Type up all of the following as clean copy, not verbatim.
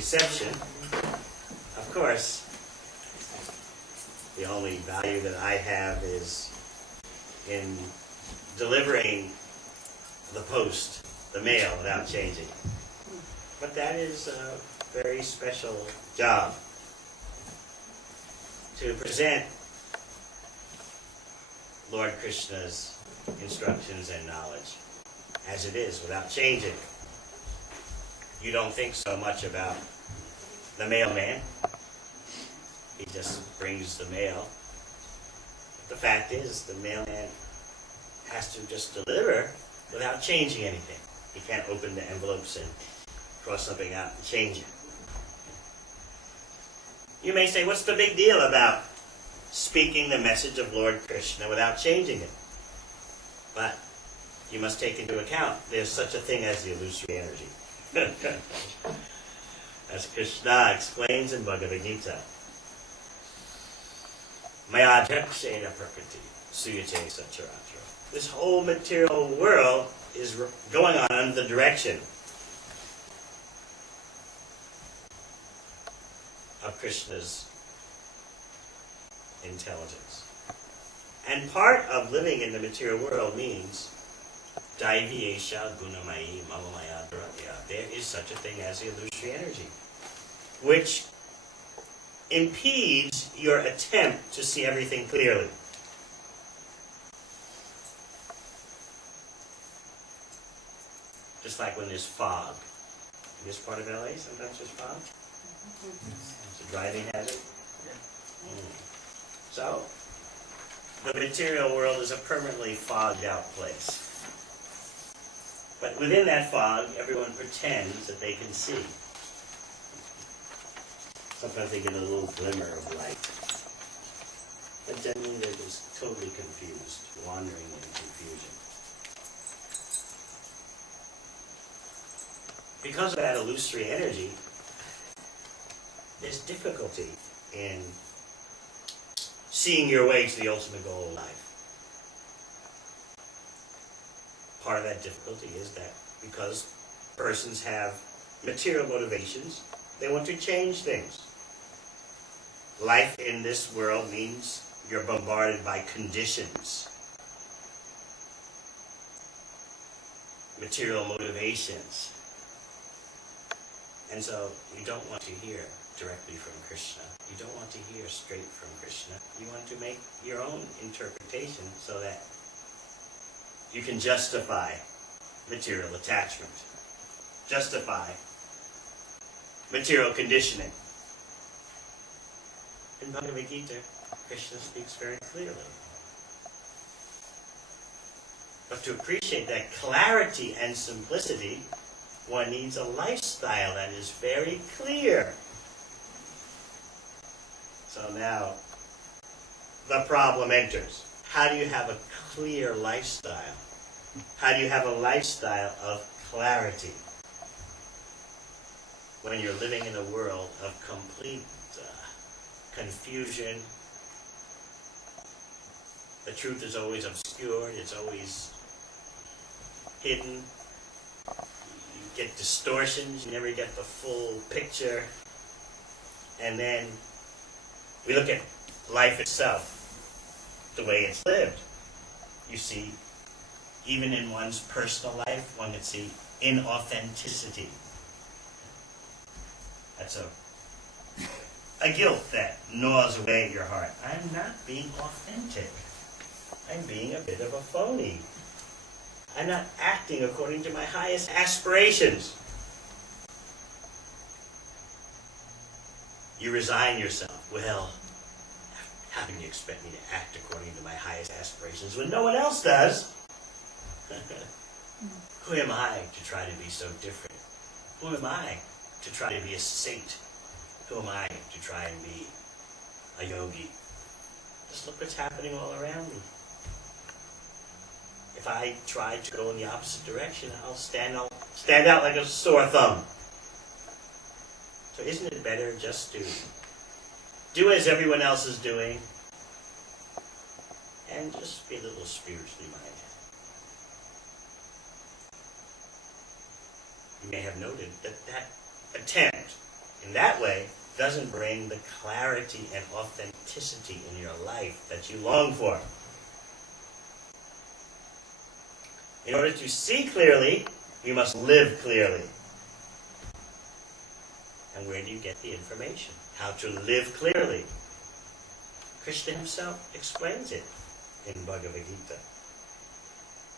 reception. Of course, the only value that I have is in delivering the post, the mail, without changing. But that is a very special job, to present Lord Krishna's instructions and knowledge as it is, without changing. You don't think so much about the mailman. He just brings the mail. But the fact is, the mailman has to just deliver without changing anything. He can't open the envelopes and cross something out and change it. You may say, what's the big deal about speaking the message of Lord Krishna without changing it? But you must take into account there's such a thing as the illusory energy. As Krishna explains in Bhagavad Gita. Mayadhyakshena prakriti suyate sacharatro. This whole material world is going on under the direction of Krishna's intelligence. And part of living in the material world means Daiviyesha gunamayi mamamaya dharatya. There is such a thing as the illusory energy, which impedes your attempt to see everything clearly. Just like when there's fog. In this part of LA, sometimes there's fog. It's a driving hazard. So, the material world is a permanently fogged out place. But within that fog, everyone pretends that they can see. Sometimes they get a little glimmer of light. But generally they're just totally confused, wandering in confusion. Because of that illusory energy, there's difficulty in seeing your way to the ultimate goal of life. Part of that difficulty is that because persons have material motivations, they want to change things. Life in this world means you're bombarded by conditions, material motivations. And so you don't want to hear directly from Krishna. You don't want to hear straight from Krishna. You want to make your own interpretation so that you can justify material attachment, justify material conditioning. In Bhagavad Gita, Krishna speaks very clearly. But to appreciate that clarity and simplicity, one needs a lifestyle that is very clear. So now, the problem enters. How do you have a clear lifestyle? How do you have a lifestyle of clarity when you're living in a world of complete confusion? The truth is always obscured, it's always hidden. You get distortions, you never get the full picture. And then we look at life itself, the way it's lived. You see, even in one's personal life, one can see inauthenticity. That's a guilt that gnaws away at your heart. I'm not being authentic. I'm being a bit of a phony. I'm not acting according to my highest aspirations. You resign yourself. Well, how can you expect me to act according to my highest aspirations when no one else does? Who am I to try to be so different? Who am I to try to be a saint? Who am I to try and be a yogi? Just look what's happening all around me. If I try to go in the opposite direction, I'll stand out like a sore thumb. So isn't it better just to do as everyone else is doing and just be a little spiritually minded? You may have noted that attempt in that way doesn't bring the clarity and authenticity in your life that you long for. In order to see clearly, you must live clearly. And where do you get the information? How to live clearly? Krishna himself explains it in Bhagavad Gita.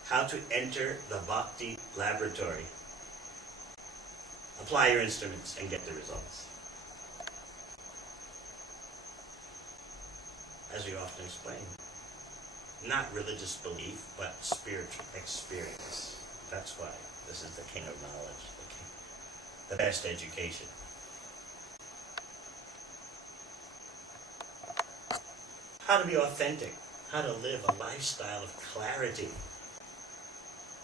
How to enter the bhakti laboratory. Apply your instruments and get the results. As we often explain, not religious belief, but spiritual experience. That's why this is the king of knowledge, the best education. How to be authentic, how to live a lifestyle of clarity,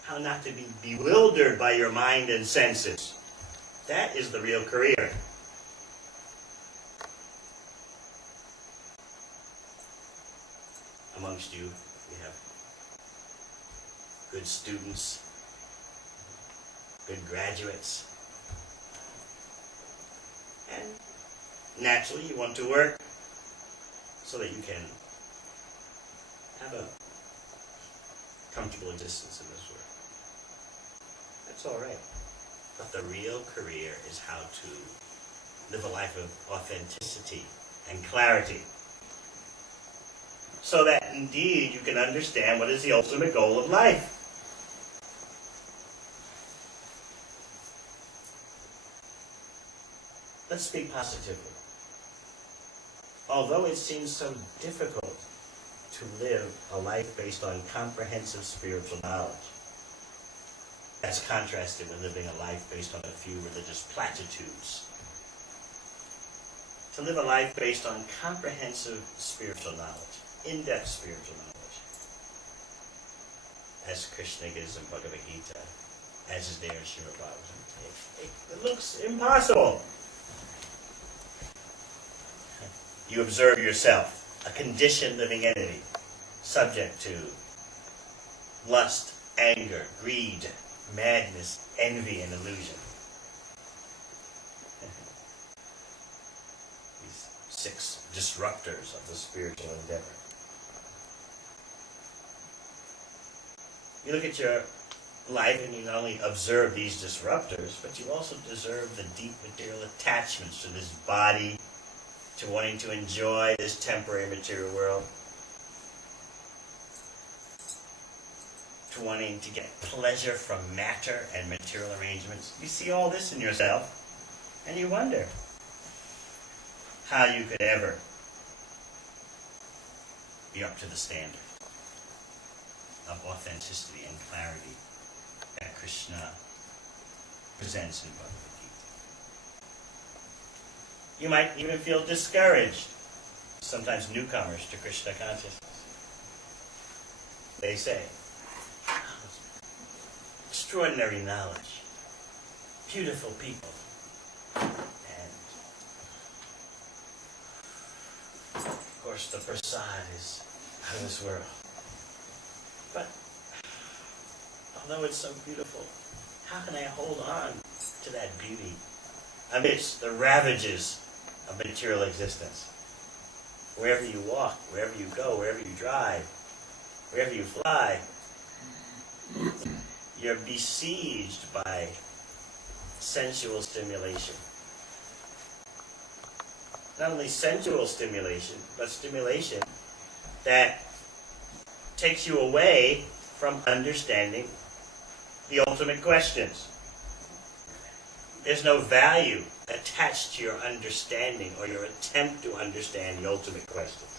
how not to be bewildered by your mind and senses. That is the real career. Amongst you, we have good students, good graduates, and naturally you want to work so that you can have a comfortable existence in this world. That's all right. But the real career is how to live a life of authenticity and clarity, so that indeed you can understand what is the ultimate goal of life. Let's speak positively. Although it seems so difficult to live a life based on comprehensive spiritual knowledge, as contrasted with living a life based on a few religious platitudes, to live a life based on comprehensive spiritual knowledge, in-depth spiritual knowledge, as Krishna gives in Bhagavad Gita, as is there in Srimad Bhagavatam, it looks impossible. You observe yourself, a conditioned living entity, subject to lust, anger, greed, madness, envy, and illusion. These 6 disruptors of the spiritual endeavor. You look at your life and you not only observe these disruptors, but you also observe the deep material attachments to this body, to wanting to enjoy this temporary material world, to wanting to get pleasure from matter and material arrangements. You see all this in yourself, and you wonder how you could ever be up to the standard of authenticity and clarity that Krishna presents in Bhagavad Gita. You might even feel discouraged, sometimes newcomers to Krishna consciousness. They say, extraordinary knowledge, beautiful people, and of course the prasad is out of this world. But although it's so beautiful, how can I hold on to that beauty amidst the ravages of material existence? Wherever you walk, wherever you go, wherever you drive, wherever you fly, you're besieged by sensual stimulation. Not only sensual stimulation, but stimulation that takes you away from understanding the ultimate questions. There's no value attached to your understanding or your attempt to understand the ultimate questions.